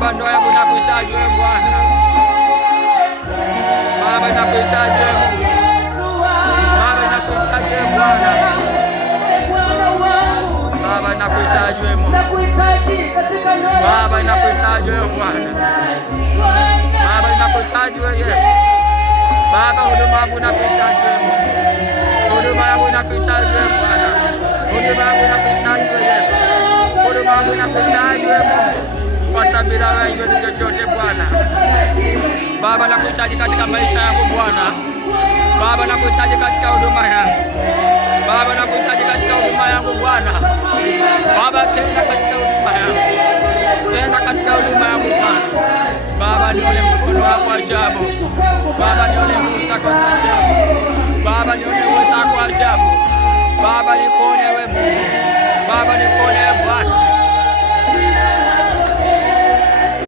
Baba, ndoa yangu nakuhitaji wewe Bwana. Baba, nakuhitaji wewe Mungu. Baba, nakuhitaji wewe Bwana. Baba, nakuhitaji wewe Mungu. Baba, nakuhitaji wewe Bwana. Baba, nakuhitaji wewe Yesu. Baba, huduma yangu nakuhitaji wewe Mungu. Huduma yangu nakuhitaji wewe Bwana. Huduma yangu nakuhitaji wewe Yesu. Huduma yangu nakuhitaji wewe Mungu. Kwa sababu bila wewe haiwezi chochote Bwana. Baba, nakuhitaji katika maisha yangu Bwana. Baba, nakuhitaji katika huduma yangu. Baba, nakuhitaji katika huduma yangu Bwana. Baba, tenda katika huduma yangu. Tenda katika huduma yangu Bwana. Baba, nione mkono wako ajabu. Baba, nione nguvu zako za ajabu. Baba, nione uwezo wako ajabu. Baba, nikuone wewe